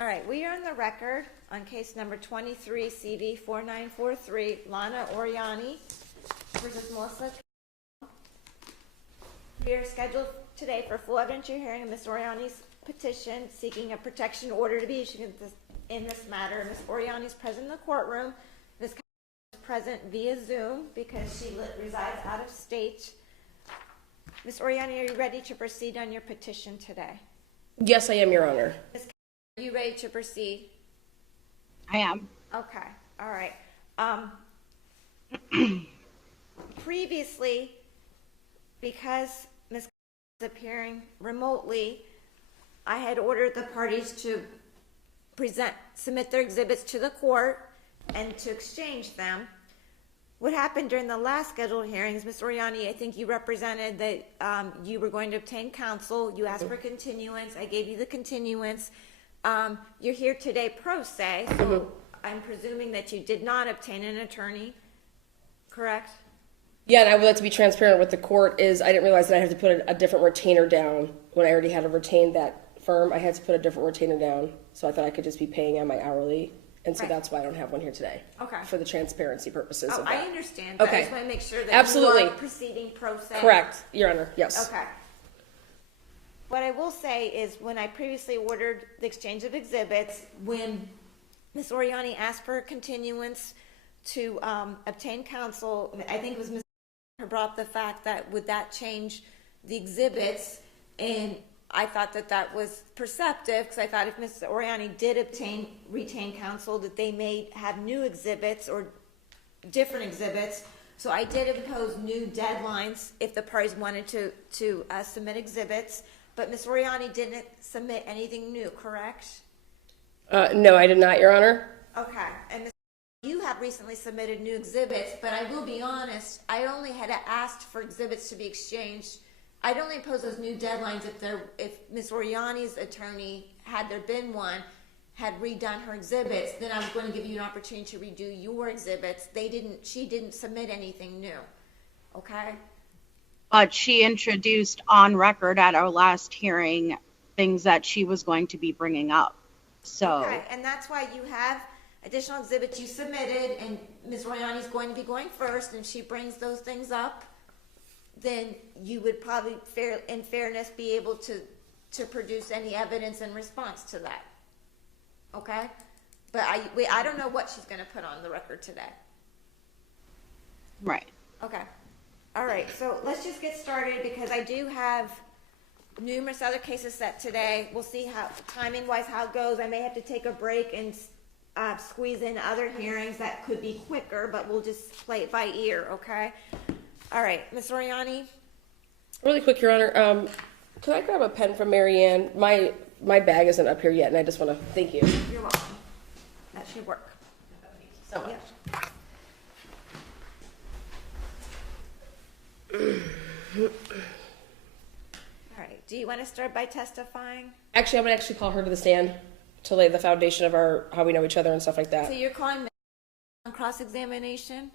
All right, we are on the record on case number 23 CV 4943, Lana Oriani versus Melissa Jade. We are scheduled today for full evidentiary hearing of Ms. Oriani's petition seeking a protection order to be issued in this matter. Ms. Oriani is present in the courtroom. Ms. is present via Zoom because she resides out of state. Ms. Oriani, are you ready to proceed on your petition today? Yes, I am, Your Honor. Ms. Are you ready to proceed? I am. Okay, all right. Previously, because Ms. is appearing remotely, I had ordered the parties to submit their exhibits to the court and to exchange them. What happened during the last scheduled hearings, Ms. Oriani, I think you represented that you were going to obtain counsel. You asked for continuance. I gave you the continuance. You're here today pro se, so I'm presuming that you did not obtain an attorney, correct? Yeah, and I would like to be transparent with the court is I didn't realize that I had to put a different retainer down when I already had to retain that firm. I had to put a different retainer down, so I thought I could just be paying on my hourly, and so that's why I don't have one here today. Okay. For the transparency purposes of I that. understand, but Okay. I just want to make sure that Absolutely. you are proceeding pro se. Correct, Your Honor, yes. Okay. What I will say is when I previously ordered the exchange of exhibits, when Ms. Oriani asked for a continuance to obtain counsel, I think it was Ms. who brought up the fact that would that change the exhibits, and I thought that that was perceptive because I thought if Ms. Oriani did retain counsel that they may have new exhibits or different exhibits. So I did impose new deadlines if the parties wanted to submit exhibits. But Ms. Oriani didn't submit anything new, correct? No, I did not, Your Honor. Okay. And Ms. you have recently submitted new exhibits, but I will be honest, I only had asked for exhibits to be exchanged. I'd only impose those new deadlines if Ms. Oriani's attorney, had there been one, had redone her exhibits, then I was going to give you an opportunity to redo your exhibits. She didn't submit anything new. Okay? But she introduced on record at our last hearing things that she was going to be bringing up. So. Okay, and that's why you have additional exhibits you submitted, and Ms. Oriani's going to be going first, and she brings those things up, then you would probably, in fairness, be able to produce any evidence in response to that. Okay? But I don't know what she's going to put on the record today. Right. Okay. All right, so let's just get started because I do have numerous other cases set today. We'll see how, timing-wise, how it goes. I may have to take a break and squeeze in other hearings that could be quicker, but we'll just play it by ear, okay? All right, Ms. Oriani? Really quick, Your Honor, can I grab a pen from Mary Ann? My bag isn't up here yet, and I just want to thank you. You're welcome. That should work. Thank you so much. Yep. All right, do you want to start by testifying? Actually, I'm going to call her to the stand to lay the foundation of how we know each other and stuff like that. So you're calling on cross-examination?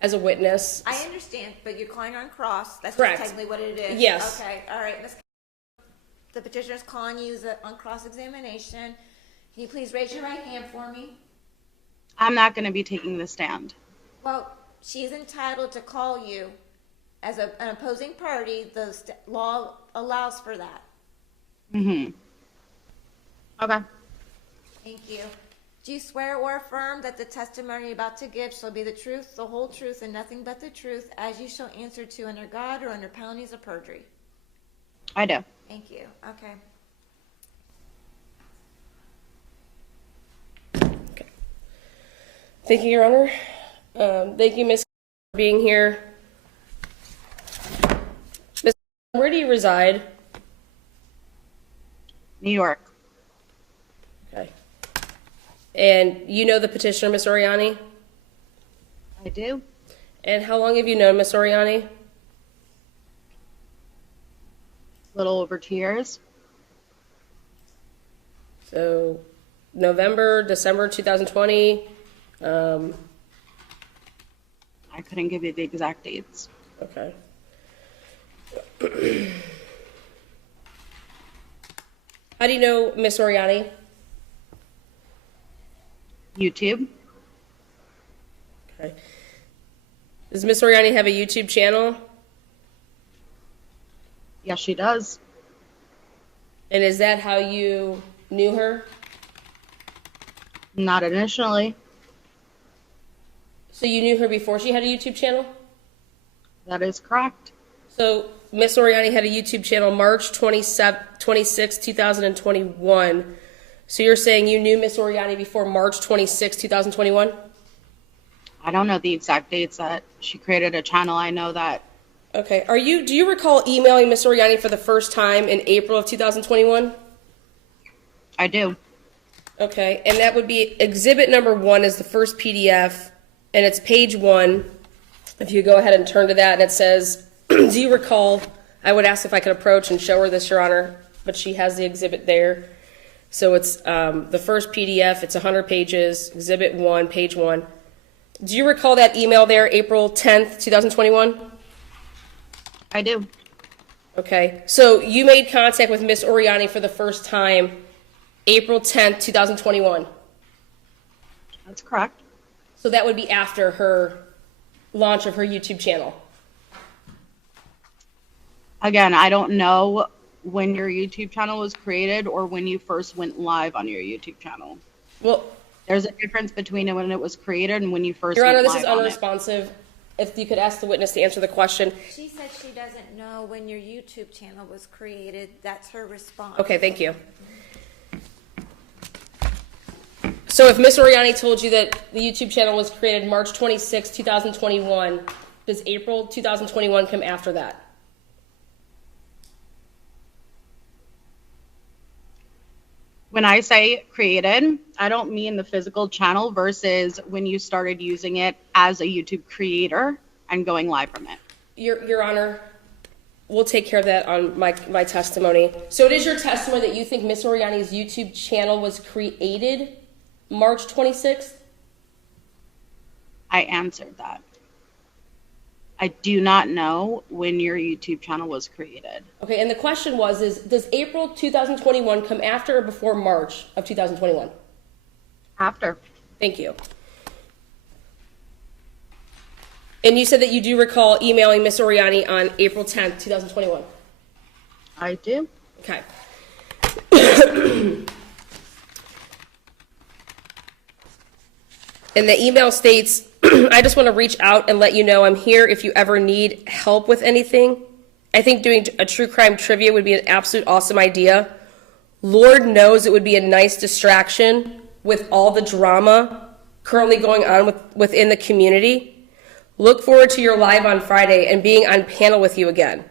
As a witness. I understand, but you're calling her on cross. That's Correct. just technically what it is. Yes. Okay, all right, Ms. The petitioner's calling you on cross-examination. Can you please raise your right hand for me? I'm not going to be taking the stand. Well, she's entitled to call you as an opposing party. The law allows for that. Mm-hmm. Okay. Thank you. Do you swear or affirm that the testimony you're about to give shall be the truth, the whole truth, and nothing but the truth, as you shall answer to under God or under penalties of perjury? I do. Thank you. Okay. Okay. Thank you, Your Honor. Thank you, Ms. for being here. Ms. Where do you reside? New York. Okay. And you know the petitioner, Ms. Oriani? I do. And how long have you known Ms. Oriani? A little over 2 years. So, November, December 2020. I couldn't give you the exact dates. Okay. How do you know Ms. Oriani? YouTube. Okay. Does Miss Oriani have a YouTube channel? Yes, she does. And is that how you knew her? Not initially. So you knew her before she had a YouTube channel? That is correct. So Miss Oriani had a YouTube channel March 26, 2021. So you're saying you knew Miss Oriani before March 26, 2021? I don't know the exact dates that she created a channel. I know that. Okay. Do you recall emailing Miss Oriani for the first time in April of 2021? I do. Okay. And that would be exhibit number 1 is the first PDF, and it's page 1. If you go ahead and turn to that, and it says, do you recall, I would ask if I could approach and show her this, Your Honor, but she has the exhibit there. So it's the first PDF, it's 100 pages, exhibit 1, page 1. Do you recall that email there, April 10th, 2021? I do. Okay, so you made contact with Miss Oriani for the first time April 10th, 2021. That's correct. So that would be after her launch of her YouTube channel. Again, I don't know when your YouTube channel was created or when you first went live on your YouTube channel. Well, There's a difference between when it was created and when you first Your Honor, went this live is on it. unresponsive. If you could ask the witness to answer the question. She said she doesn't know when your YouTube channel was created. That's her response. Okay, thank you. So if Miss Oriani told you that the YouTube channel was created March 26, 2021, does April 2021 come after that? When I say created, I don't mean the physical channel versus when you started using it as a YouTube creator and going live from it. Your Honor, we'll take care of that on my testimony. So it is your testimony that you think Miss Oriani's YouTube channel was created March 26th? I answered that. I do not know when your YouTube channel was created. Okay, and the question was, does April 2021 come after or before March of 2021? After. Thank you. And you said that you do recall emailing Miss Oriani on April 10th, 2021? I do. Okay. And the email states, I just want to reach out and let you know I'm here if you ever need help with anything. I think doing a true crime trivia would be an absolute awesome idea. Lord knows it would be a nice distraction with all the drama currently going on within the community. Look forward to your live on Friday and being on panel with you again.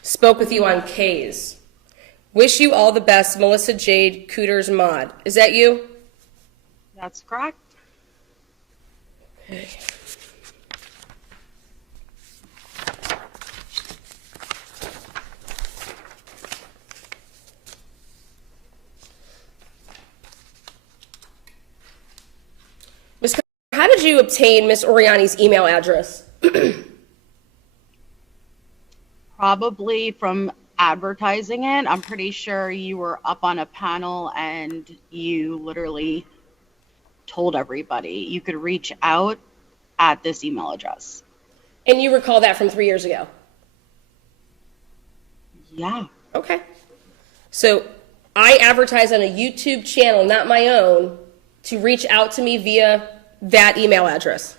Spoke with you on K's. Wish you all the best, Melissa Jade, Cooters Mod. Is that you? That's correct. Okay. Ms. How did you obtain Miss Oriani's email address? Probably from advertising it. I'm pretty sure you were up on a panel and you literally told everybody you could reach out at this email address. And you recall that from 3 years ago? Yeah. Okay. So I advertise on a YouTube channel, not my own, to reach out to me via that email address.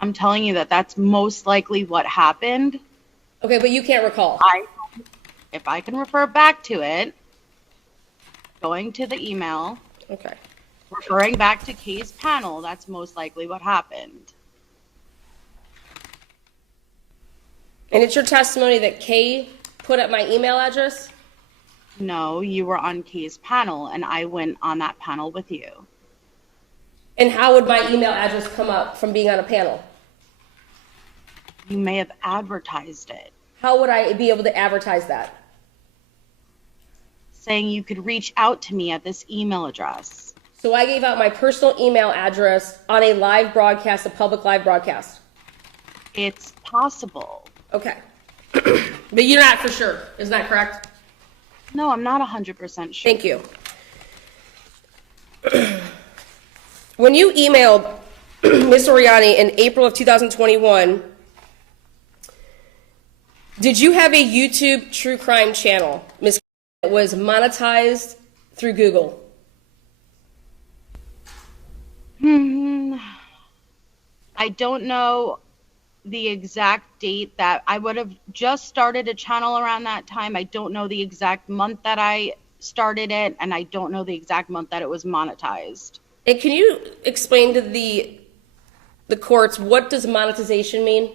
I'm telling you that that's most likely what happened. Okay, but you can't recall. If I can refer back to it, going to the email, Okay. referring back to Kay's panel, that's most likely what happened. And it's your testimony that Kay put up my email address? No, you were on Kay's panel and I went on that panel with you. And how would my email address come up from being on a panel? You may have advertised it, How would I be able to advertise that? saying you could reach out to me at this email address. So I gave out my personal email address on a live broadcast, a public live broadcast. It's possible. Okay. But you're not for sure, isn't that correct? No, I'm not 100% sure. Thank you. When you emailed Miss Oriani in April of 2021, did you have a YouTube true crime channel, Miss, that was monetized through Google? I don't know the exact date that I would have just started a channel around that time. I don't know the exact month that I started it, and I don't know the exact month that it was monetized. And can you explain to the courts, what does monetization mean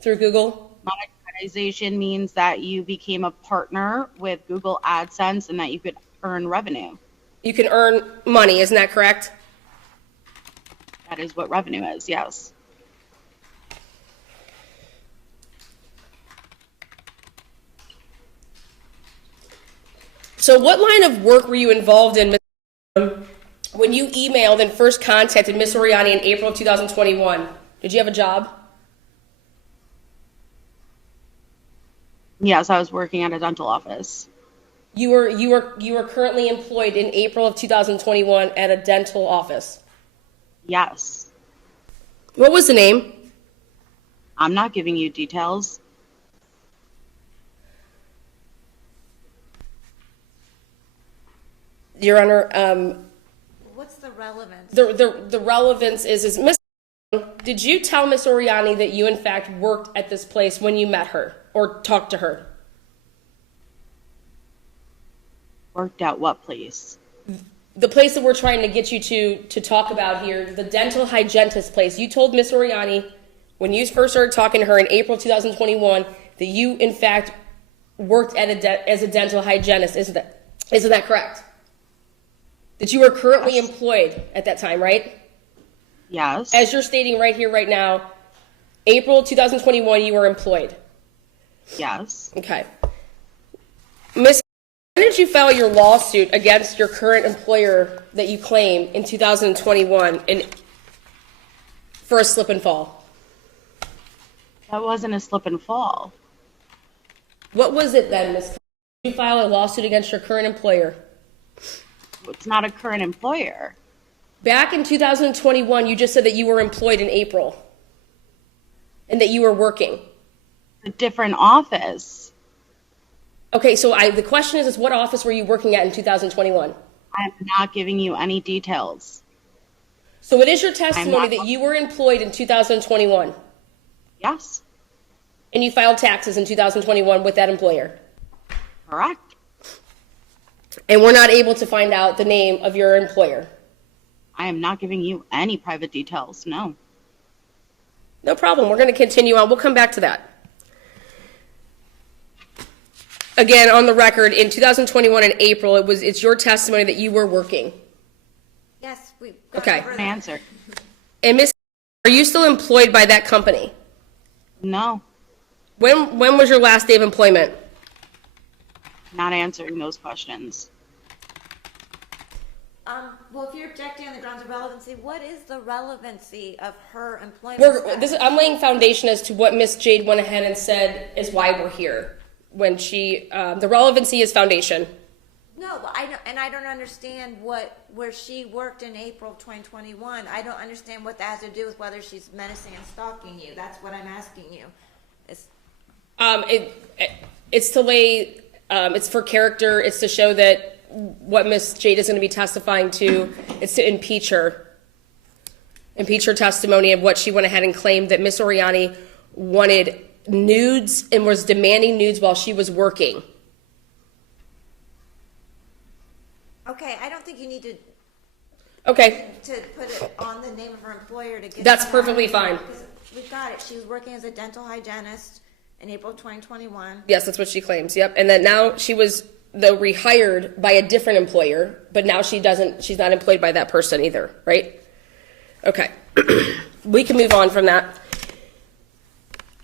through Google? Monetization means that you became a partner with Google AdSense and that you could earn revenue. You can earn money, isn't that correct? That is what revenue is, yes. So what line of work were you involved in when you emailed and first contacted Miss Oriani in April of 2021? Did you have a job? Yes, I was working at a dental office. You were currently employed in April of 2021 at a dental office. Yes. What was the name? I'm not giving you details. Your Honor, What's the relevance? the relevance is Miss, did you tell Miss Oriani that you in fact worked at this place when you met her or talked to her? Worked at what place? The place that we're trying to get you to talk about here, the dental hygienist place. You told Miss Oriani when you first started talking to her in April 2021 that you in fact worked at as a dental hygienist. Isn't that correct? That you were currently employed at that time, right? Yes. As you're stating right here, right now, April 2021, you were employed. Yes. Okay. Miss, when did you file your lawsuit against your current employer that you claim in 2021 for a slip and fall? That wasn't a slip and fall. What was it then, Miss? Did you file a lawsuit against your current employer? It's not a current employer. Back in 2021, you just said that you were employed in April and that you were working. A different office. Okay, so the question is what office were you working at in 2021? I'm not giving you any details. So it is your testimony that you were employed in 2021 Yes. and you filed taxes in 2021 with that employer. Correct. And we're not able to find out the name of your employer. I am not giving you any private details. No. No problem. We're going to continue on. We'll come back to that. Again, on the record, in 2021 in April, it's your testimony that you were working. Yes, we got Okay. over An that. answer. And Miss, are you still employed by that company? No. When was your last day of employment? Not answering those questions. Well, if you're objecting on the grounds of relevancy, what is the relevancy of her employment status? I'm laying foundation as to what Miss Jade went ahead and said is why we're here. When the relevancy is foundation. No, but I don't understand where she worked in April of 2021. I don't understand what that has to do with whether she's menacing and stalking you. That's what I'm asking you. It's to lay, it's for character. It's to show that what Miss Jade is going to be testifying to. It's to impeach her testimony of what she went ahead and claimed that Miss Oriani wanted nudes and was demanding nudes while she was working. Okay, I don't think you need to Okay, put it on the name of her employer to get. that's that. perfectly fine. Because we've got it. She was working as a dental hygienist in April of 2021. Yes, that's what she claims. Yep. And then now she was though rehired by a different employer, but now she's not employed by that person either, right? Okay. We can move on from that.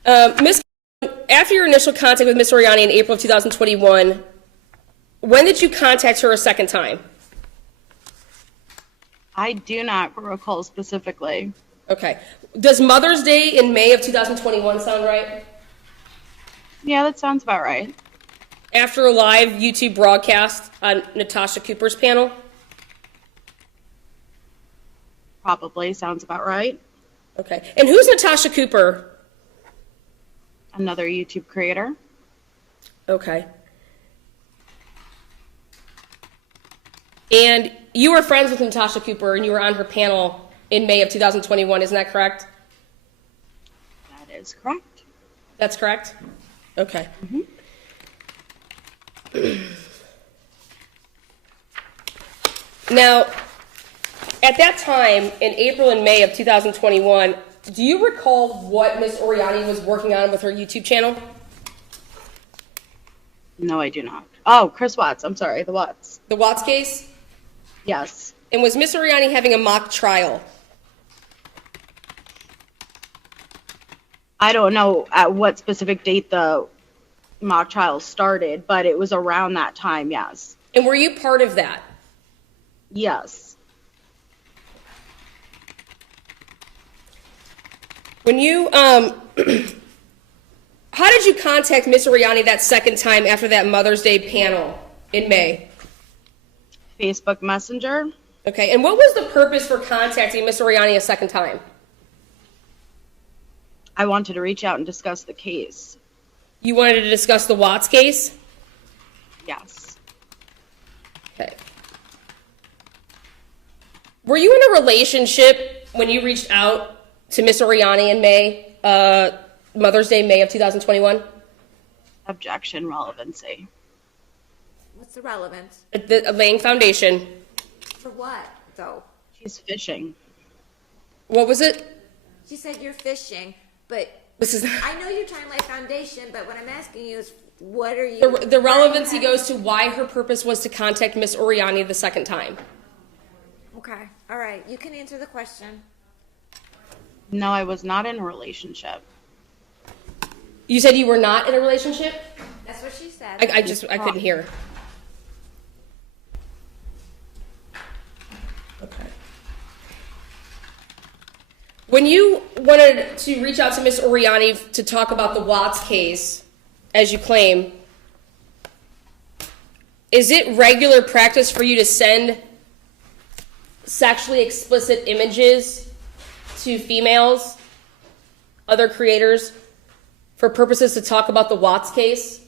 After your initial contact with Miss Oriani in April of 2021, when did you contact her a second time? I do not recall specifically. Okay. Does Mother's Day in May of 2021 sound right? Yeah, that sounds about right. After a live YouTube broadcast on Natasha Cooper's panel? Probably sounds about right. Okay. And who's Natasha Cooper? Another YouTube creator. Okay. And you were friends with Natasha Cooper, and you were on her panel in May of 2021, isn't that correct? That is correct. That's correct? Okay. Now, at that time, in April and May of 2021, do you recall what Ms. Oriani was working on with her YouTube channel? No, I do not. Oh, Chris Watts. I'm sorry, the Watts. The Watts case? Yes. And was Ms. Oriani having a mock trial? I don't know at what specific date the mock trial started, but it was around that time, yes. And were you part of that? Yes. When you, how did you contact Ms. Oriani that second time after that Mother's Day panel in May? Facebook Messenger. Okay, and what was the purpose for contacting Ms. Oriani a second time? I wanted to reach out and discuss the case. You wanted to discuss the Watts case? Yes. Okay. Were you in a relationship when you reached out to Ms. Oriani in May, Mother's Day, May of 2021? Objection, relevancy. What's the relevance? Laying foundation. For what, though? She's fishing. What was it? She said you're fishing, but This is I know you're trying to lay foundation, but what I'm asking you is, what are you... the relevancy goes to why her purpose was to contact Ms. Oriani the second time. Okay, all right, you can answer the question. No, I was not in a relationship. You said you were not in a relationship? That's what she said. I couldn't hear. Okay. When you wanted to reach out to Ms. Oriani to talk about the Watts case, as you claim, is it regular practice for you to send sexually explicit images to females, other creators, for purposes to talk about the Watts case?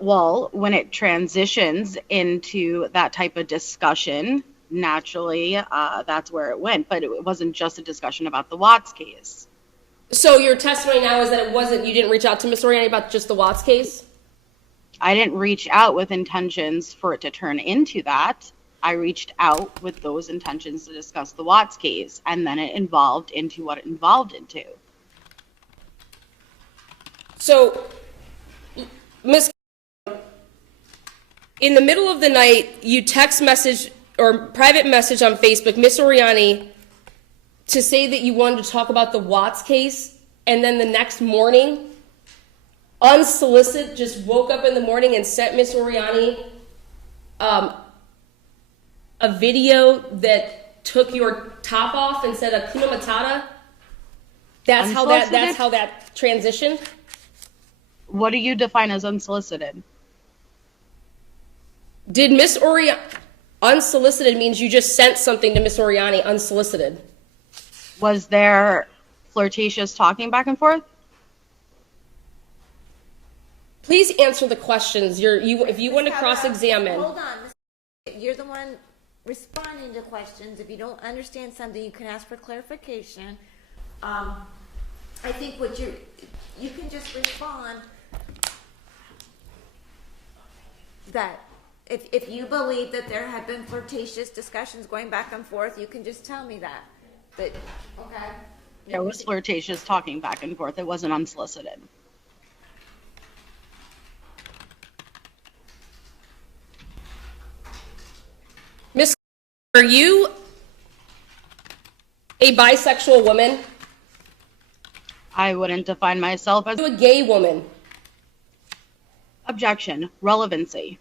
Well, when it transitions into that type of discussion, naturally, that's where it went. But it wasn't just a discussion about the Watts case. So your testimony now is that you didn't reach out to Ms. Oriani about just the Watts case? I didn't reach out with intentions for it to turn into that. I reached out with those intentions to discuss the Watts case, and then it evolved into what it evolved into. So, Ms. in the middle of the night, you text message or private message on Facebook Ms. Oriani to say that you wanted to talk about the Watts case, and then the next morning, Unsolicited just woke up in the morning and sent Ms. Oriani a video that took your top off and said Hakuna Matata. That's how that transitioned. What do you define as unsolicited? Did Miss Oriani, unsolicited means you just sent something to Miss Oriani unsolicited. Was there flirtatious talking back and forth? Please answer the questions. If you want to cross-examine. Hold on. You're the one responding to questions. If you don't understand something, you can ask for clarification. I think you can just respond that if you believe that there have been flirtatious discussions going back and forth, you can just tell me that. But, okay. There was flirtatious talking back and forth. It wasn't unsolicited. Miss, are you a bisexual woman? I wouldn't define myself as Are you a gay woman? objection, relevancy.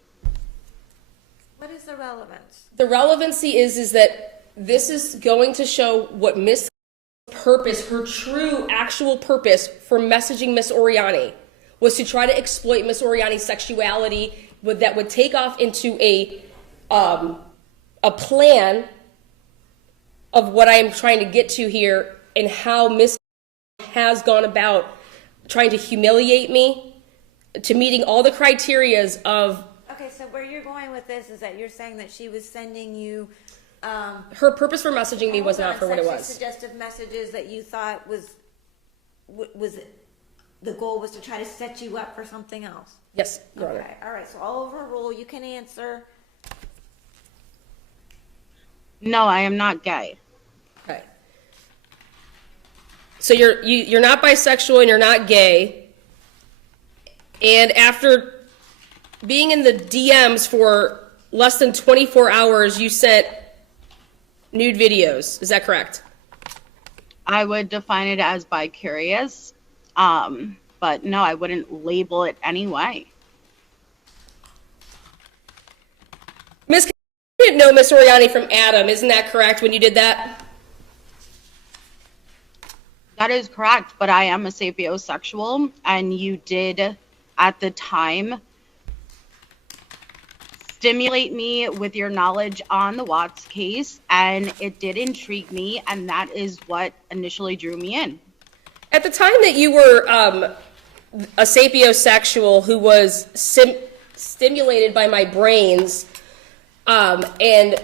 What is the relevance? The relevancy is that this is going to show what Miss purpose, her true actual purpose for messaging Miss Oriani was to try to exploit Miss Oriani's sexuality that would take off into a plan of what I am trying to get to here and how Miss has gone about trying to humiliate me to meeting all the criterias of. Okay, so where you're going with this is that you're saying that she was sending you Her purpose for messaging me was not for what it sexually was. suggestive messages that you thought was the goal was to try to set you up for something else. Yes, Your Honor. Okay, all right. So I'll overrule. You can answer. No, I am not gay. Okay. So you're not bisexual and you're not gay. And after being in the DMs for less than 24 hours, you sent nude videos. Is that correct? I would define it as bi-curious, but no, I wouldn't label it anyway. Miss, you didn't know Miss Oriani from Adam, isn't that correct when you did that? That is correct, but I am a sapiosexual, and you did, at the time, stimulate me with your knowledge on the Watts case, and it did intrigue me, and that is what initially drew me in. At the time that you were a sapiosexual who was stimulated by my brains, and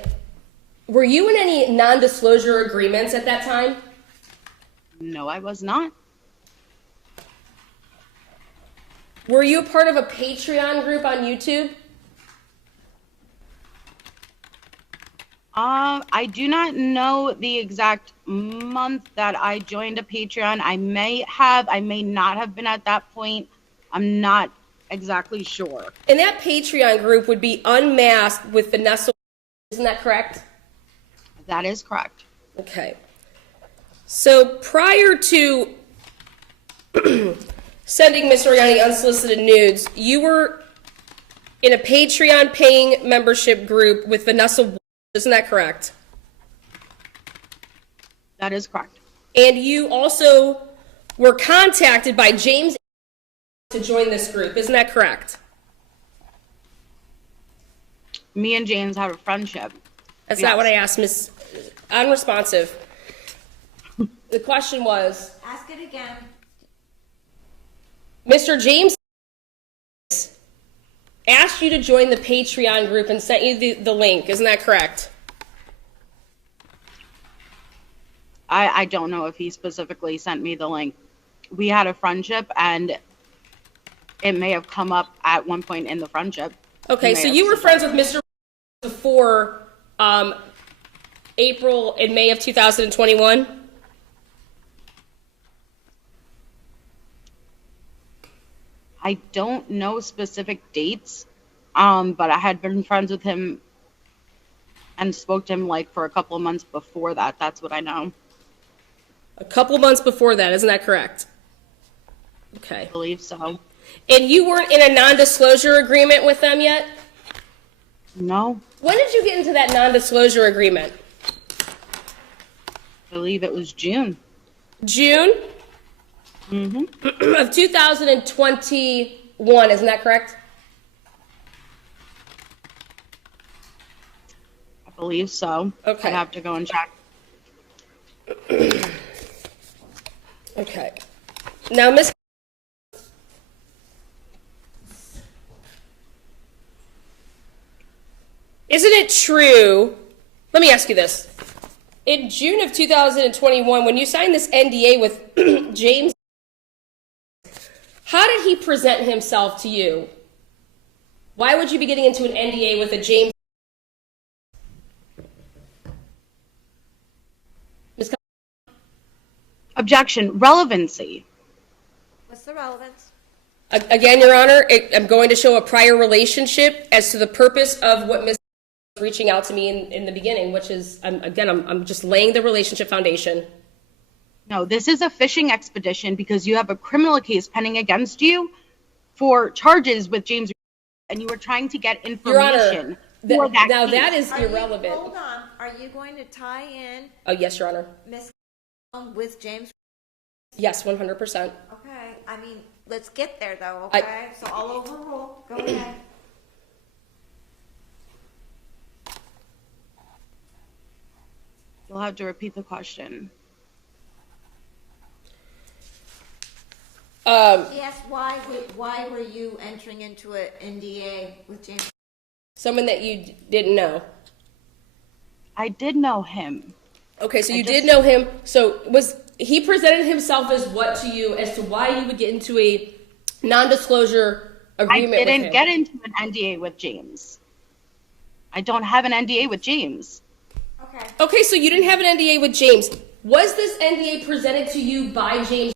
were you in any non-disclosure agreements at that time? No, I was not. Were you a part of a Patreon group on YouTube? I do not know the exact month that I joined a Patreon. I may have, I may not have been at that point. I'm not exactly sure. And that Patreon group would be Unmasked with Vanessa. Isn't that correct? That is correct. Okay. So prior to sending Miss Oriani unsolicited nudes, you were in a Patreon paying membership group with Vanessa. Isn't that correct? That is correct. And you also were contacted by James to join this group. Isn't that correct? Me and James have a friendship. That's Yes. not what I asked, Miss. Unresponsive. The question was, Ask it again. Mr. James asked you to join the Patreon group and sent you the link. Isn't that correct? I don't know if he specifically sent me the link. We had a friendship, and it may have come up at one point in the friendship. Okay, so you were friends with Mr. before April and May of 2021? I don't know specific dates, but I had been friends with him and spoke to him like for a couple of months before that. That's what I know. A couple months before that, isn't that correct? Okay. I believe so. And you weren't in a non-disclosure agreement with them yet? No, When did you get into that non-disclosure agreement? I believe it was June. June Mm-hmm. of 2021, isn't that correct? I believe so. Okay. I'd have to go and check. Okay. Now, Miss, isn't it true? Let me ask you this. In June of 2021, when you signed this NDA with James, how did he present himself to you? Why would you be getting into an NDA with a James? Ms. Objection. Relevancy. What's the relevance? Again, Your Honor, I'm going to show a prior relationship as to the purpose of what Ms. was reaching out to me in the beginning, which is, I'm just laying the relationship foundation. No, this is a fishing expedition because you have a criminal case pending against you for charges with James, and you were trying to get Your information Honor, for that now case. that is Are you- irrelevant. hold on. Are you going to tie in Oh, yes, Your Honor. Miss with James? Yes, 100%. Okay. I mean, let's get there though. I- Okay. So I'll overrule. Go ahead. have to repeat the question. She asked why were you entering into an NDA with James? Someone that you didn't know. I did know him. Okay, so you did know him. So was he presented himself as what to you as to why you would get into a non-disclosure agreement with him? I didn't get into an NDA with James. I don't have an NDA with James. Okay. Okay, so you didn't have an NDA with James. Was this NDA presented to you by James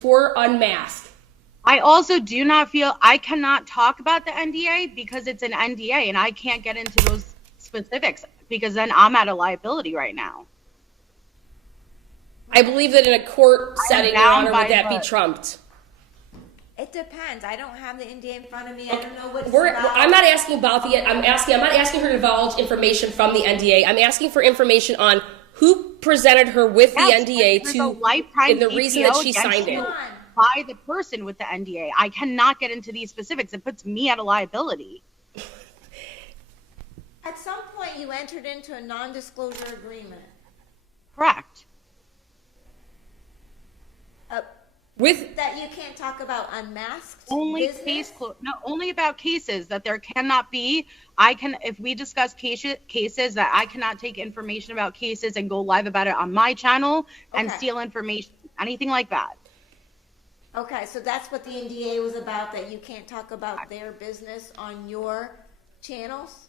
for Unmasked? I also do not feel I cannot talk about the NDA because it's an NDA and I can't get into those specifics because then I'm at a liability right now. I believe that in a court setting, Your Honor, would that be trumped? It depends. I don't have the NDA in front of me. I don't know what it's I'm not asking about the. I'm not asking her to divulge information from the NDA. I'm asking for information on who presented her with the NDA and the reason that she signed it. By the person with the NDA. I cannot get into these specifics. It puts me at a liability. At some point, you entered into a non-disclosure agreement. Correct. With that you can't talk about unmasked only business? only about cases that there cannot be. I can, if we discuss cases that I cannot take information about cases and go live about it on my channel and steal information, anything like that. Okay, so that's what the NDA was about, that you can't talk about their business on your channels?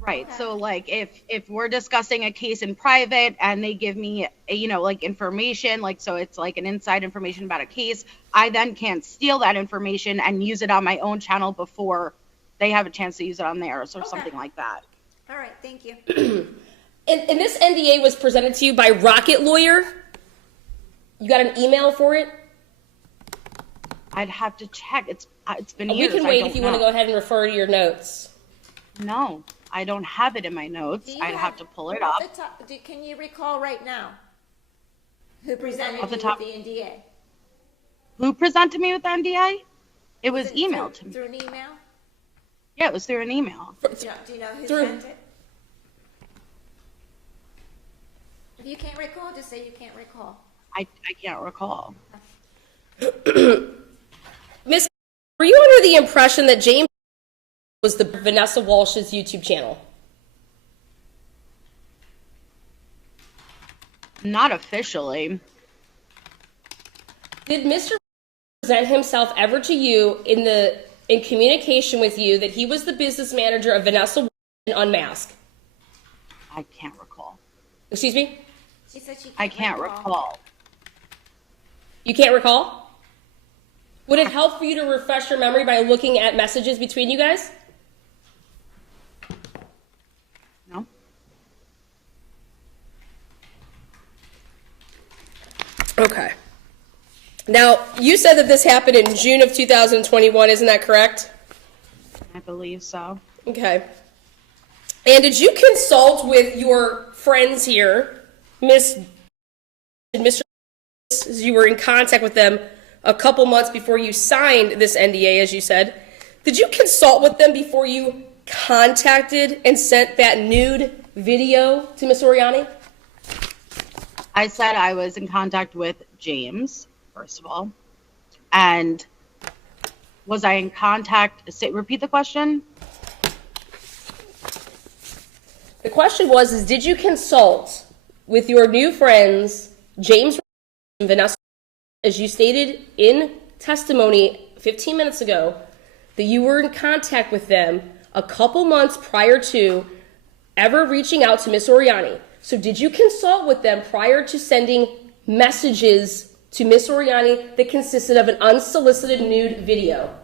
Right. Okay. So like if we're discussing a case in private and they give me, like information, like, so it's like an inside information about a case, I then can't steal that information and use it on my own channel before they have a chance to use it on theirs or something like that. All right. Thank you. and this NDA was presented to you by Rocket Lawyer? You got an email for it? I'd have to check. It's been years. We can wait if you want to go ahead and refer to your notes. No, I don't have it in my notes. I'd have to pull it up. Can you recall right now who presented you with the NDA? Who presented me with the NDA? It was emailed to me. Through an email? Yeah, it was through an email. Do you know who sent it? If you can't recall, just say you can't recall. I can't recall. Miss, were you under the impression that James was the Vanessa Walsh's YouTube channel? Not officially. Did Mr. present himself ever to you in communication with you that he was the business manager of Vanessa Walsh and Unmasked? I can't recall. Excuse me? She said she can't I can't recall. You can't recall? Would it help for you to refresh your memory by looking at messages between you guys? No. Okay. Now, you said that this happened in June of 2021, isn't that correct? I believe so. Okay. And did you consult with your friends here, Miss and Mr. as you were in contact with them a couple months before you signed this NDA, as you said? Did you consult with them before you contacted and sent that nude video to Miss Oriani? I said I was in contact with James, first of all. And was I in contact? Repeat the question. The question was, did you consult with your new friends, James and Vanessa, as you stated in testimony 15 minutes ago, that you were in contact with them a couple months prior to ever reaching out to Miss Oriani? So did you consult with them prior to sending messages to Miss Oriani that consisted of an unsolicited nude video?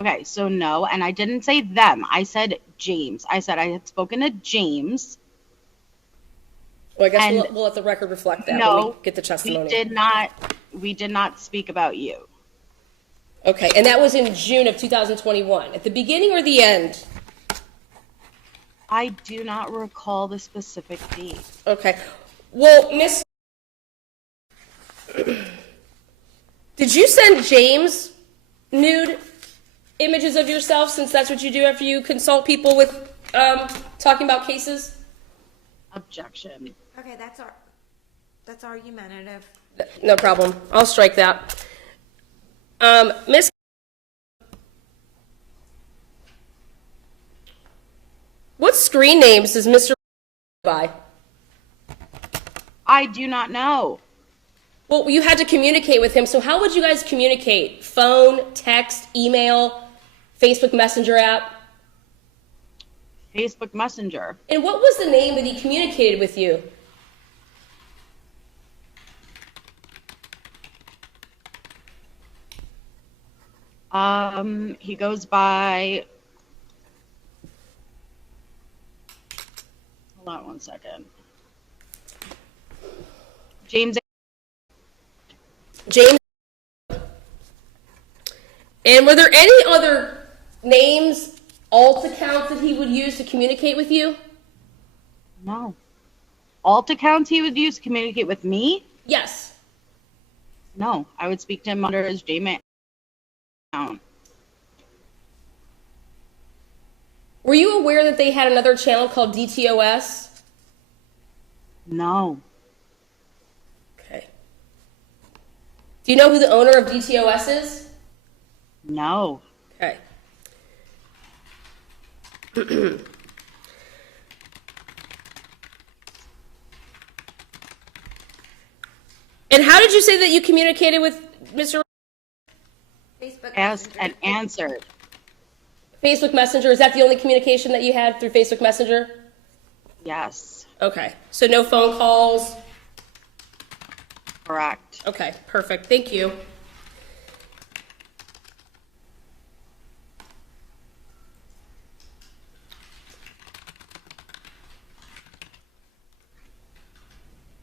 Okay, so no, and I didn't say them. I said James. I said I had spoken to James. Well, I guess we'll let the record reflect that when we get the testimony. We did not speak about you. Okay, and that was in June of 2021. At the beginning or the end? I do not recall the specific date. Okay. Well, Miss, did you send James nude images of yourself, since that's what you do after you consult people with talking about cases? Objection. Okay, that's argumentative. No problem. I'll strike that. Miss, what screen names does Mr. by? I do not know. Well, you had to communicate with him, so how would you guys communicate? Phone, text, email, Facebook Messenger app? Facebook Messenger. And what was the name that he communicated with you? He goes by. Hold on one second. James. James. And were there any other names, alt accounts that he would use to communicate with you? No. Alt accounts he would use to communicate with me? Yes. No. I would speak to him under his Gmail account. Were you aware that they had another channel called DTOS? No. Okay. Do you know who the owner of DTOS is? No. Okay. And how did you say that you communicated with Mr. Facebook Asked Messenger. and answered. Facebook Messenger? Is that the only communication that you had through Facebook Messenger? Yes. Okay. So no phone calls? Correct. Okay, perfect. Thank you.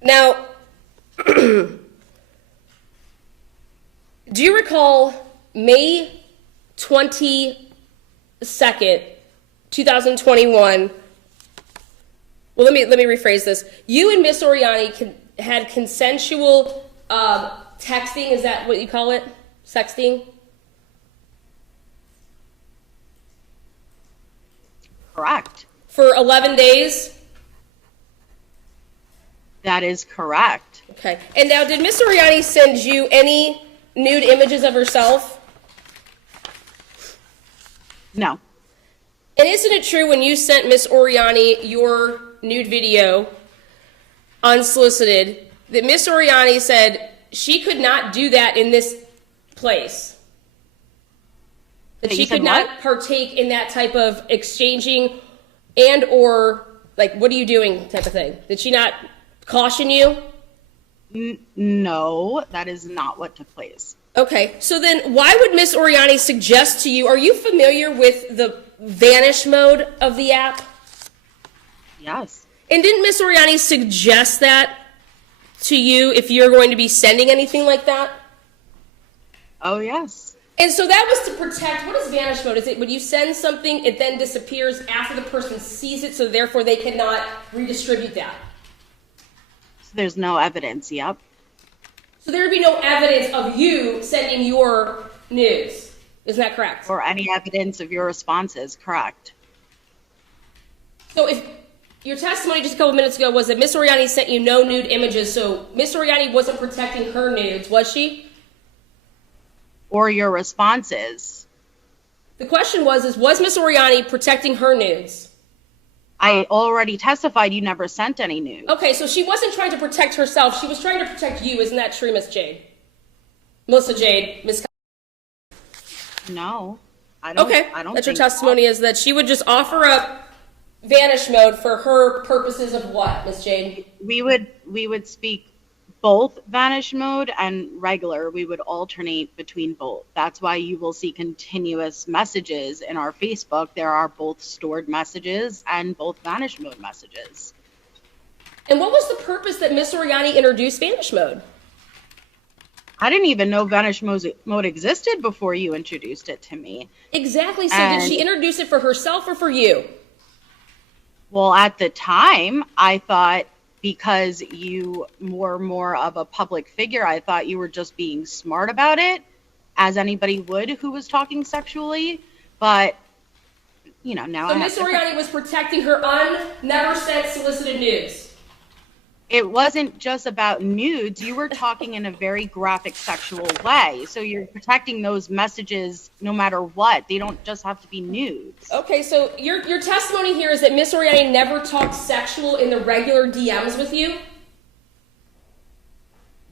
Now, do you recall May 22nd, 2021? Well, let me rephrase this. You and Miss Oriani had consensual texting. Is that what you call it? Sexting? Correct. For 11 days? That is correct. Okay. And now, did Miss Oriani send you any nude images of herself? No. And isn't it true when you sent Miss Oriani your nude video, unsolicited, that Miss Oriani said she could not do that in this place? That Wait, she you said could not what? partake in that type of exchanging and or, like, what are you doing type of thing? Did she not caution you? No, that is not what took place. Okay, so then why would Miss Oriani suggest to you, are you familiar with the Vanish mode of the app? Yes. And didn't Miss Oriani suggest that to you if you're going to be sending anything like that? Oh, yes. And so that was to protect, what is Vanish mode? Is it when you send something, it then disappears after the person sees it, so therefore they cannot redistribute that? So there's no evidence. Yep. So there would be no evidence of you sending your nudes. Isn't that correct? Or any evidence of your responses. Correct. So if your testimony just a couple minutes ago was that Miss Oriani sent you no nude images, so Miss Oriani wasn't protecting her nudes, was she? Or your responses. The question was Miss Oriani protecting her nudes? I already testified you never sent any nudes. Okay, so she wasn't trying to protect herself. She was trying to protect you. Isn't that true, Miss Jade? Melissa Jade, Miss. No. I don't. Okay, I don't that's your think testimony is that she would just offer up Vanish mode for her purposes of what, Miss Jade? We would speak both Vanish mode and regular. We would alternate between both. That's why you will see continuous messages in our Facebook. There are both stored messages and both Vanish mode messages. And what was the purpose that Miss Oriani introduced Vanish mode? I didn't even know Vanish mode existed before you introduced it to me. Exactly. So did she introduce it for herself or for you? Well, at the time, I thought because you were more of a public figure, I thought you were just being smart about it, as anybody would who was talking sexually. But, you know, now So Miss Oriani was protecting her never sent solicited nudes. it wasn't just about nudes. You were talking in a very graphic sexual way. So you're protecting those messages no matter what. They don't just have to be nudes. Okay, so your testimony here is that Miss Oriani never talked sexual in the regular DMs with you?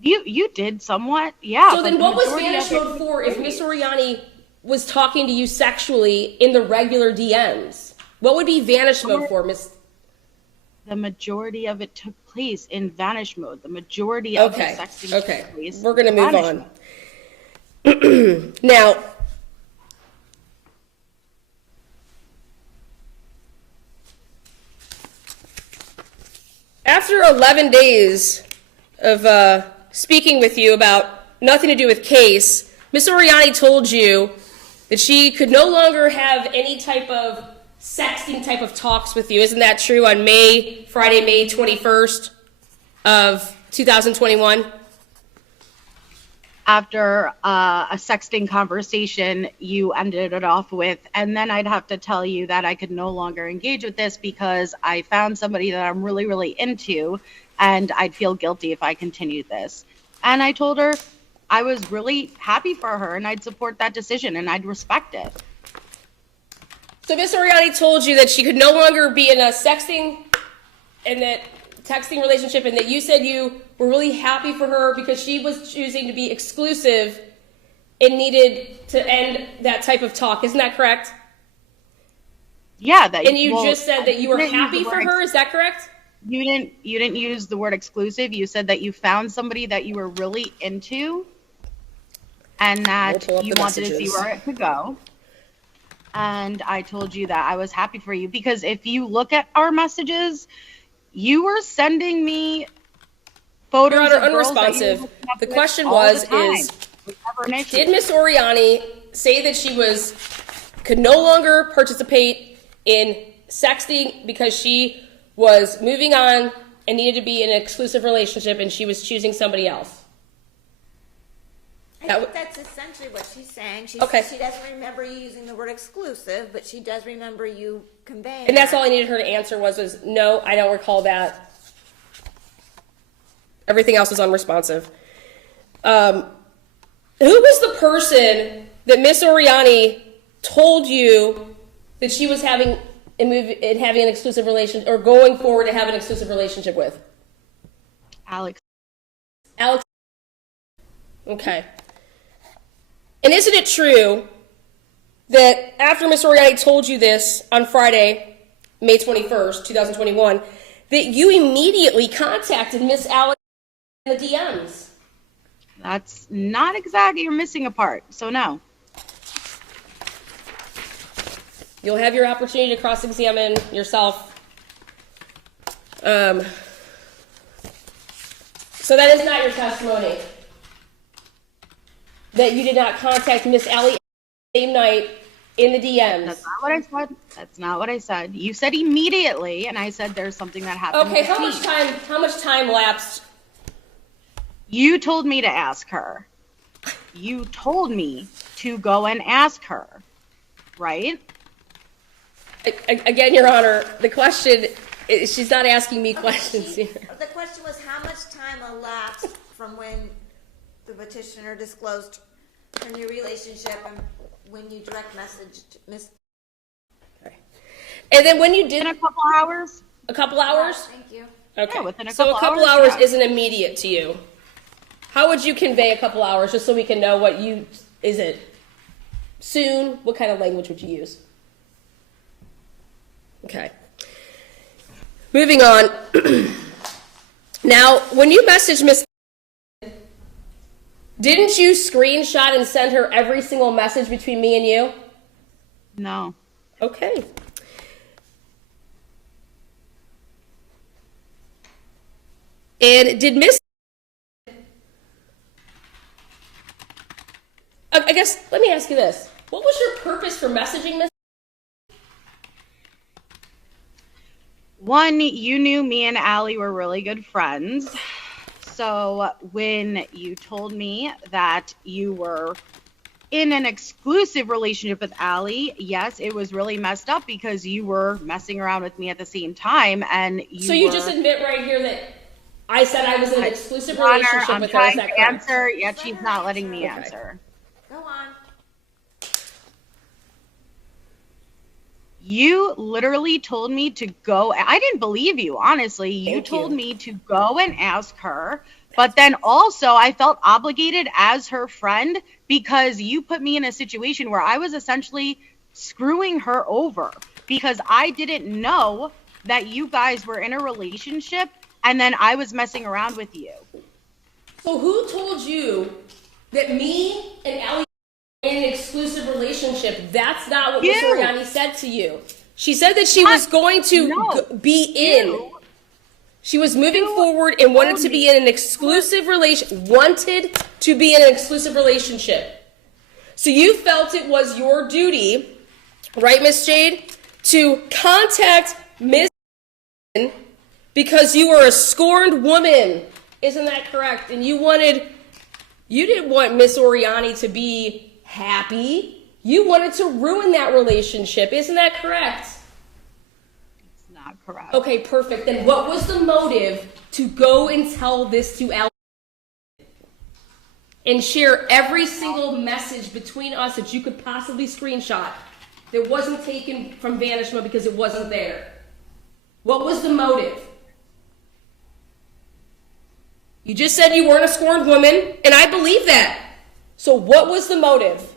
You did somewhat, yeah. So then what was Vanish mode for if Miss Oriani was talking to you sexually in the regular DMs? What would be Vanish mode for, Miss? The majority of it took place in Vanish mode. The majority of the sexting took place. We're going to move on. Now, after 11 days of speaking with you about nothing to do with case, Miss Oriani told you that she could no longer have any type of sexting type of talks with you. Isn't that true on Friday, May 21st of 2021? After a sexting conversation you ended it off with, and then I'd have to tell you that I could no longer engage with this because I found somebody that I'm really, really into, and I'd feel guilty if I continued this. And I told her I was really happy for her, and I'd support that decision, and I'd respect it. So Miss Oriani told you that she could no longer be in a sexting and that texting relationship, and that you said you were really happy for her because she was choosing to be exclusive and needed to end that type of talk. Isn't that correct? Yeah. And you just said that you were happy for her. Is that correct? You didn't use the word exclusive. You said that you found somebody that you were really into and that you wanted to see where it could go. And I told you that I was happy for you because if you look at our messages, you were sending me photos Your Honor, of girls unresponsive. The question did Miss Oriani say that she could no longer participate in sexting because she was moving on and needed to be in an exclusive relationship and she was choosing somebody else? I think that's essentially what she's saying. She says she doesn't remember you using the word exclusive, but she does remember you conveying. And that's all I needed her to answer was no, I don't recall that. Everything else was unresponsive. Who was the person that Miss Oriani told you that she was having an exclusive relationship or going forward to have an exclusive relationship with? Alex. Okay. And isn't it true that after Miss Oriani told you this on Friday, May 21st, 2021, that you immediately contacted Miss Alex in the DMs? That's not exactly, you're missing a part, so no. You'll have your opportunity to cross-examine yourself. So that is not your testimony? That you did not contact Miss Allie the same night in the DMs? That's not what I said. That's not what I said. You said immediately, and I said there's something that happened. Okay, how much time lapsed? You told me to ask her. You told me to go and ask her, right? Again, Your Honor, the question, she's not asking me questions here. The question was how much time elapsed from when the petitioner disclosed her new relationship and when you direct messaged Miss. Okay. And then when you did... In a couple hours? A couple hours? Thank you. Okay. Yeah, within a couple hours. So a couple hours isn't immediate to you. How would you convey a couple hours just so we can know what you... Is it soon? What kind of language would you use? Okay. Moving on. Now, when you messaged Miss... Didn't you screenshot and send her every single message between me and you? No. Okay. And did Miss... I guess, let me ask you this. What was your purpose for messaging Miss... One, you knew me and Allie were really good friends. So when you told me that you were in an exclusive relationship with Allie, yes, it was really messed up because you were messing around with me at the same time, and you. So you just admit right here that I said I was in an exclusive Honor, relationship I'm with her. Is trying that to correct? answer, yet she's Let her not letting me answer. answer. Go on. You literally told me to go. I didn't believe you, honestly. You Thank told you. me to go and ask her. But then also, I felt obligated as her friend because you put me in a situation where I was essentially screwing her over because I didn't know that you guys were in a relationship and then I was messing around with you. So who told you that me and Allie were in an exclusive relationship? That's not what Miss You. Oriani said to you. She said that she was going to No. be in. You. She was moving You forward and wanted told to be me. in an exclusive relation. Wanted to be in an exclusive relationship. So you felt it was your duty, right, Miss Jade, to contact Miss because you were a scorned woman. Isn't that correct? And you didn't want Miss Oriani to be happy. You wanted to ruin that relationship. Isn't that correct? It's not correct. Okay, perfect. Then what was the motive to go and tell this to Allie and share every single message between us that you could possibly screenshot that wasn't taken from Vanish mode because it wasn't there? What was the motive? You just said you weren't a scorned woman, and I believe that. So what was the motive?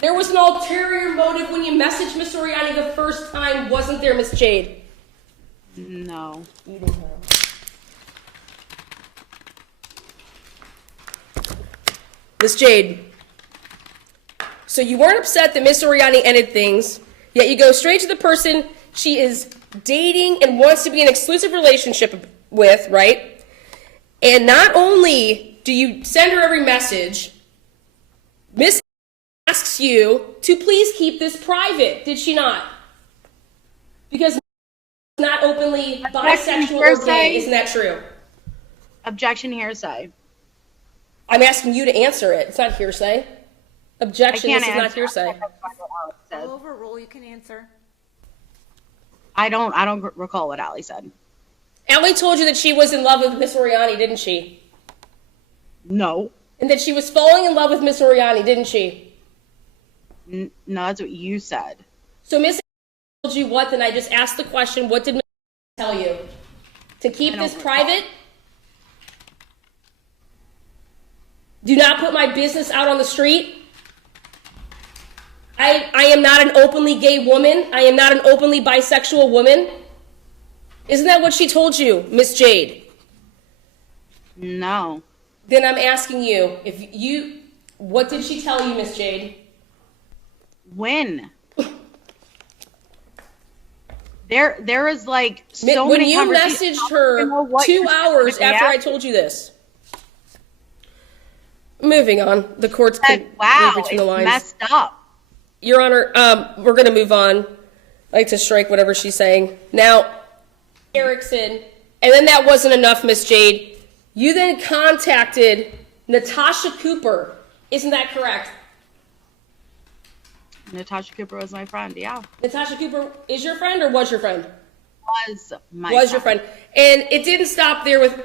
There was an ulterior motive when you messaged Miss Oriani the first time, wasn't there, Miss Jade? No. Miss Jade. So you weren't upset that Miss Oriani ended things, yet you go straight to the person she is dating and wants to be in an exclusive relationship with, right? And not only do you send her every message, Miss asks you to please keep this private, did she not? Because not openly bisexual or gay, isn't that true? Objection, hearsay. I'm asking you to answer it. It's not hearsay. Objection, this is not hearsay. I'll overrule, you can answer. I don't recall what Allie said. Allie told you that she was in love with Miss Oriani, didn't she? No. And that she was falling in love with Miss Oriani, didn't she? No, that's what you said. So Miss told you what? Then I just asked the question, what did Miss tell you? To keep this private? Do not put my business out on the street? I am not an openly gay woman. I am not an openly bisexual woman. Isn't that what she told you, Miss Jade? No. Then I'm asking you, what did she tell you, Miss Jade? When? There is like so when many you conversations. messaged her 2 hours after I told you this. Moving on. The courts can Wow, read between the lines. messed up. Your Honor, we're going to move on. I like to strike whatever she's saying. Now, Erickson, and then that wasn't enough, Miss Jade. You then contacted Natasha Cooper. Isn't that correct? Natasha Cooper was my friend, yeah. Natasha Cooper is your friend or was your friend? Was your friend. And it didn't stop there with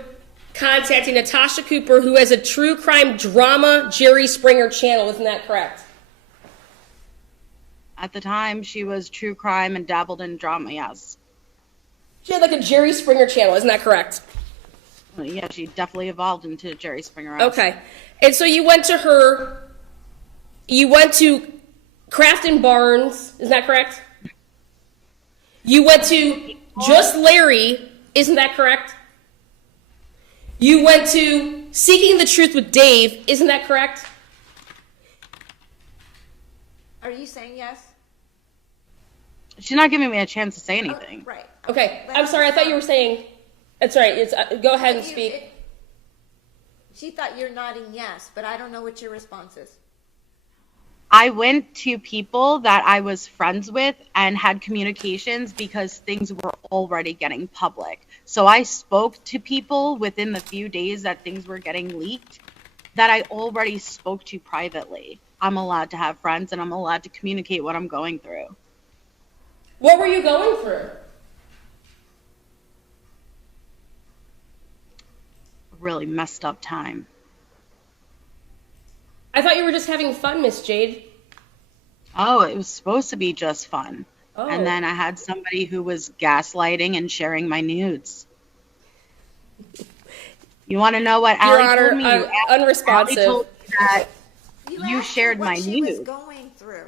contacting Natasha Cooper, who has a true crime drama Jerry Springer channel. Isn't that correct? At the time, she was true crime and dabbled in drama, yes. She had like a Jerry Springer channel. Isn't that correct? Well, yeah, she definitely evolved into Jerry Springer. Okay. And so you went to her, you went to Kraft and Barnes. Isn't that correct? You went to Just Larry. Isn't that correct? You went to Seeking the Truth with Dave. Isn't that correct? Are you saying yes? She's not giving me a chance to say anything. Right. Okay. I'm sorry. I thought you were saying. That's right. It's go ahead and speak. She thought you're nodding yes, but I don't know what your response is. I went to people that I was friends with and had communications because things were already getting public. So I spoke to people within the few days that things were getting leaked that I already spoke to privately. I'm allowed to have friends and I'm allowed to communicate what I'm going through. What were you going through? really messed up time. I thought you were just having fun, Miss Jade. Oh, it was supposed to be just fun. Oh. And then I had somebody who was gaslighting and sharing my nudes. You want to know what Your Allie Honor, told me? unresponsive. Allie told me that you asked her shared what my she was nudes. going through.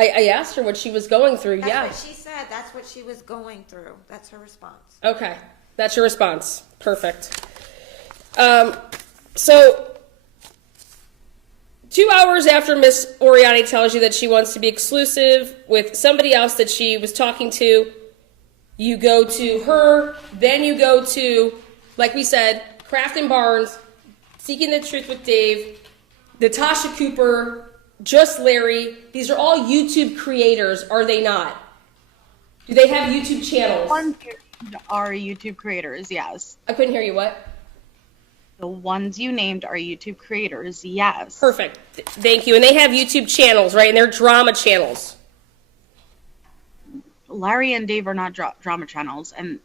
I asked her what she was going through. That's Yeah. what she said. That's what she was going through. That's her response. Okay. That's your response. Perfect. So 2 hours after Miss Oriani tells you that she wants to be exclusive with somebody else that she was talking to, you go to her, then you go to, like we said, Kraft and Barnes, Seeking the Truth with Dave, Natasha Cooper, Just Larry. These are all YouTube creators, are they not? Do they have YouTube channels? Ones are YouTube creators, yes. I couldn't hear you, what? The ones you named are YouTube creators, yes. Perfect. Thank you. And they have YouTube channels, right? And they're drama channels. Larry and Dave are not drama channels, and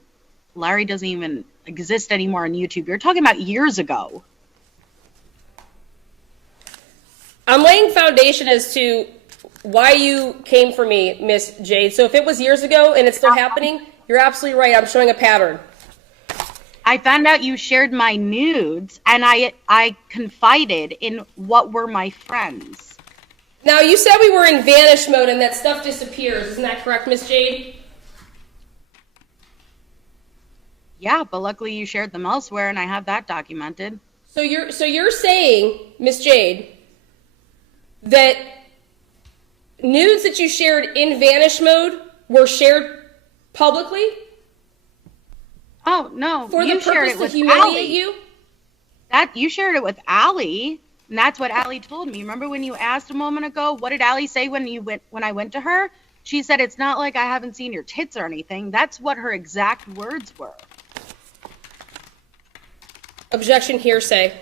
Larry doesn't even exist anymore on YouTube. You're talking about years ago. I'm laying foundation as to why you came for me, Miss Jade. So if it was years ago and it's still happening, you're absolutely right. I'm showing a pattern. I found out you shared my nudes, and I confided in what were my friends. Now, you said we were in vanish mode and that stuff disappears. Isn't that correct, Miss Jade? Yeah, but luckily you shared them elsewhere, and I have that documented. So you're saying, Miss Jade, that nudes that you shared in vanish mode were shared publicly? Oh, no. For the you shared purpose it to with humiliate Allie. you? You shared it with Allie, and that's what Allie told me. Remember when you asked a moment ago, what did Allie say when I went to her? She said, it's not like I haven't seen your tits or anything. That's what her exact words were. Objection, hearsay.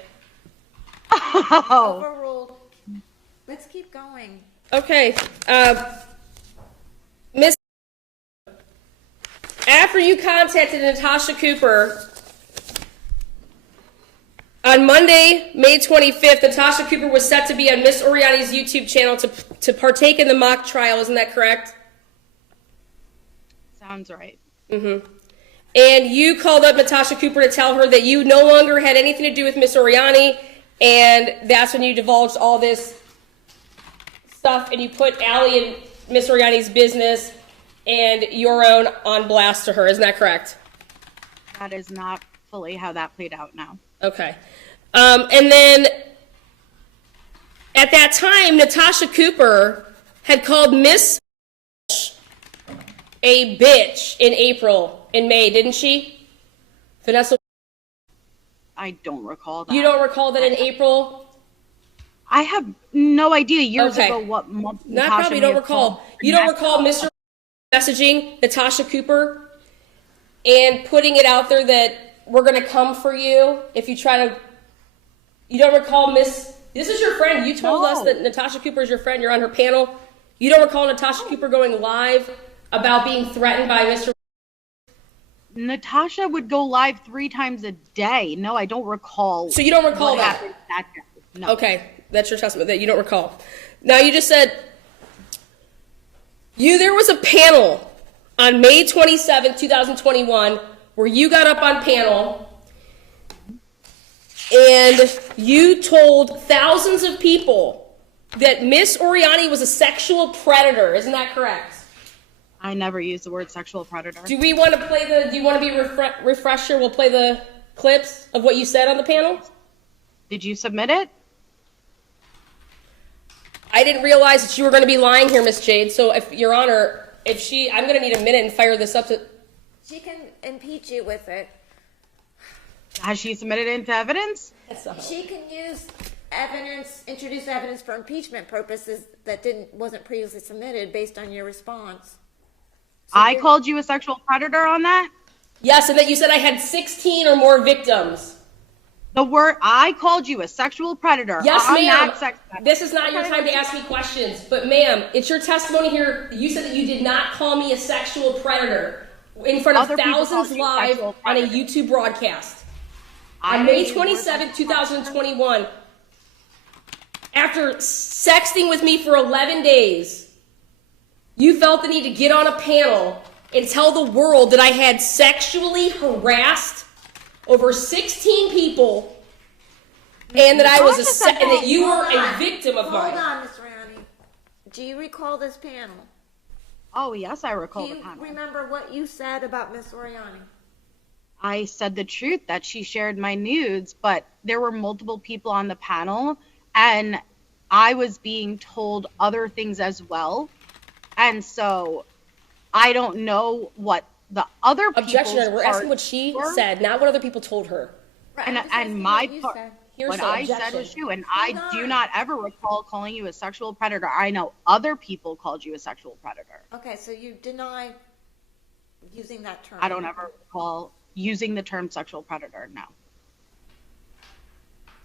Oh. Overruled. Let's keep going. Okay. Miss, after you contacted Natasha Cooper on Monday, May 25th, Natasha Cooper was set to be on Miss Oriani's YouTube channel to partake in the mock trial. Isn't that correct? Sounds right. Mm-hmm. And you called up Natasha Cooper to tell her that you no longer had anything to do with Miss Oriani, and that's when you divulged all this stuff, and you put Allie and Miss Oriani's business and your own on blast to her. Isn't that correct? That is not fully how that played out now. Okay. And then at that time, Natasha Cooper had called Miss a bitch in May, didn't she? Vanessa? I don't recall that. You don't recall that in April? I have no idea years Okay. ago what month. Not Natasha probably, you may don't have recall. called. You don't recall Mr. messaging Natasha Cooper and putting it out there that we're going to come for you if you try to... You don't recall this is your friend. You told us that Natasha Cooper is your friend. You're on her panel. You don't recall Natasha Cooper going live about being threatened by Mr. Natasha would go live 3 times a day. No, I don't recall. So you don't recall what that? happened that day. No. Okay, that's your testament that you don't recall. Now you just said there was a panel on May 27th, 2021 where you got up on panel and you told thousands of people that Miss Oriani was a sexual predator. Isn't that correct? I never used the word sexual predator. Do you want to be a refresher? We'll play the clips of what you said on the panel. Did you submit it? I didn't realize that you were going to be lying here, Miss Jade. So, if Your Honor, I'm going to need a minute and fire this up to... She can impeach you with it. Has she submitted it into evidence? She can use evidence, introduce evidence for impeachment purposes that wasn't previously submitted based on your response. So I called you a sexual predator on that? Yes, and that you said I had 16 or more victims. I called you a sexual predator. Yes, on ma'am. that sex. This is not your time to ask me questions. But, ma'am, it's your testimony here. You said that you did not call me a sexual predator in front of Other people thousands called you live sexual on a predator. YouTube broadcast. On May 27th, 2021, after sexting with me for 11 days, you felt the need to get on a panel and tell the world that I had sexually harassed over 16 people and that I was and that you were a victim of mine. Hold on, Ms. Oriani. Do you recall this panel? Oh, yes, I recall Do the you panel. remember what you said about Ms. Oriani? I said the truth that she shared my nudes, but there were multiple people on the panel, and I was being told other things as well. And so I don't know what the other people. Objection, Your Honor. We're asking what she said, not what other people told her. Right, And my part, what Hearsay, I said objection. was true, and Hold I do on. not ever recall calling you a sexual predator. I know other people called you a sexual predator. Okay, so you deny using that term. I don't ever recall using the term sexual predator, no.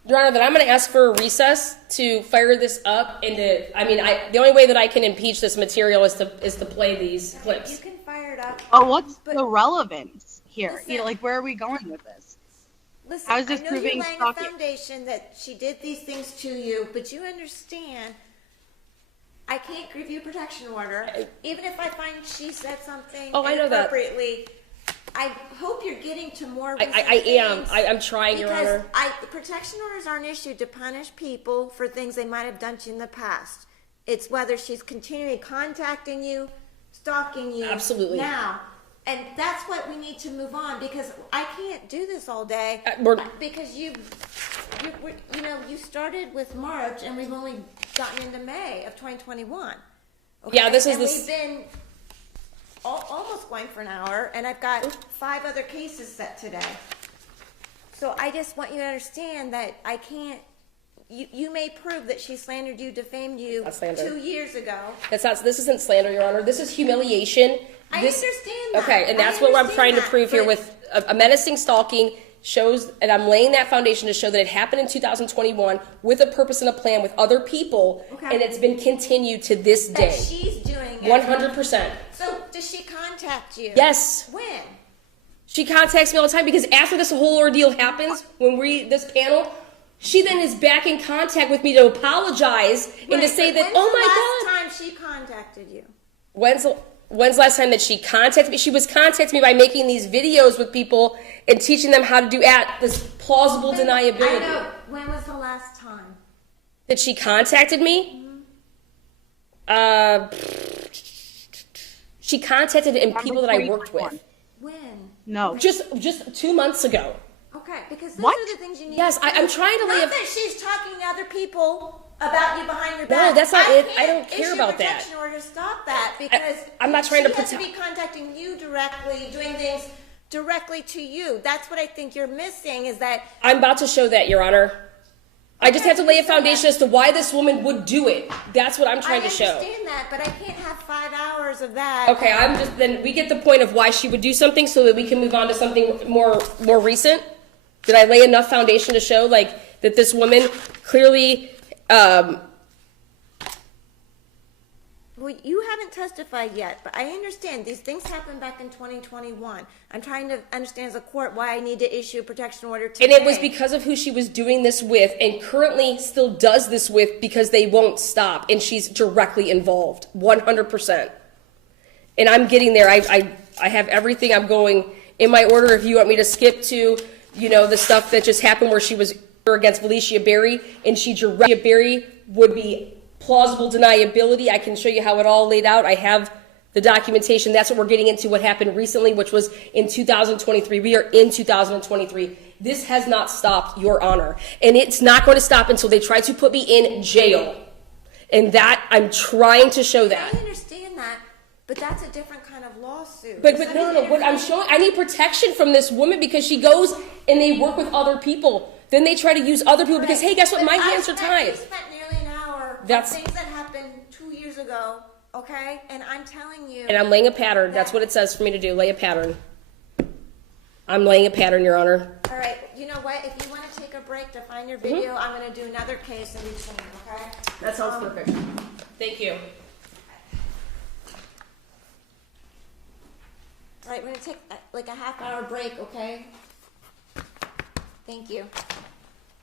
Your Honor, then I'm going to ask for a recess to fire this up and to, I mean, the only way that I can impeach this material is to play these You clips. can fire it up. Oh, what's But- the relevance here? Listen. You know, like, where are we going with this? Listen, How is this I know proving you're laying a stalking? foundation that she did these things to you, but you understand I can't give you a protection order. Even if I find she said something Oh, I know that. inappropriately, I hope you're getting to more recent I am. things, I'm trying, Your because Honor. the protection orders aren't issued to punish people for things they might have done to you in the past. It's whether she's continually contacting you, stalking you. Absolutely. Now. And that's what we need to move on, because I can't do this all day. Because you started with March and we've only gotten into May of 2021. Okay? Yeah, this is and this- we've been almost going for an hour, and I've got 5 other cases set today. So I just want you to understand that I can't. You may prove that she slandered you, defamed you Not slander. 2 years ago. This isn't slander, Your Honor. This is humiliation. I understand that. Okay, and I that's what I'm understand trying to that, prove here but- with a menacing stalking shows, and I'm laying that foundation to show that it happened in 2021 with a purpose and a plan with other people, Okay. and it's been continued to this That day. she's doing it. 100%. So does she contact you? Yes. When? She contacts me all the time because after this whole ordeal happens, this panel, she then is back in contact with me to apologize and to say that, When's oh the my God. last time she contacted you? When's the last time that she contacted me? She was contacting me by making these videos with people and teaching them how to do this plausible deniability. I know. When was the last time? That she contacted me? She contacted people that I worked with. When? No. Just 2 months ago. Okay, because those What? are the things you need. Yes, to do. I'm trying to lay Not a- that she's talking to other people about you behind your No, back. that's not it. I can't don't care issue about a that. protection order to stop that, because I'm not trying to she has protect- to be contacting you directly, doing things directly to you. That's what I think you're missing. Is that I'm about to show that, Your Honor. I just Okay, have to lay a you said foundation that. as to why this woman would do it. That's what I'm trying to I show. understand that, but I can't have 5 hours of that. Okay, then we get the point of why she would do something so that we can move on to something more recent. Did I lay enough foundation to show that this woman clearly Well, you haven't testified yet, but I understand these things happened back in 2021. I'm trying to understand as a court why I need to issue a protection order today. and it was because of who she was doing this with and currently still does this with because they won't stop and she's directly involved 100%. And I'm getting there. I have everything. I'm going in my order. If you want me to skip to, the stuff that just happened where she was against Felicia Berry and Felicia Berry would be plausible deniability. I can show you how it all laid out. I have the documentation. That's what we're getting into, what happened recently, which was in 2023. We are in 2023. This has not stopped, Your Honor. And it's not going to stop until they try to put me in jail. And that, I'm trying to show that. I understand that, but that's a different kind of lawsuit. But no, what I'm showing, I need protection from this woman because she goes and they work with other people. Then they try to use other people because, hey, guess what? My hands are tied. I spent nearly an hour on That's- things that happened 2 years ago, okay? And I'm telling you. And I'm laying a pattern. That's what it says for me to do, lay a pattern. I'm laying a pattern, Your Honor. All right, you know what? If you want to take a break to find your video, I'm going to do another case in between, okay? That sounds perfect. Thank you. All right, we're going to take like a half-hour break, okay? Thank Thank you.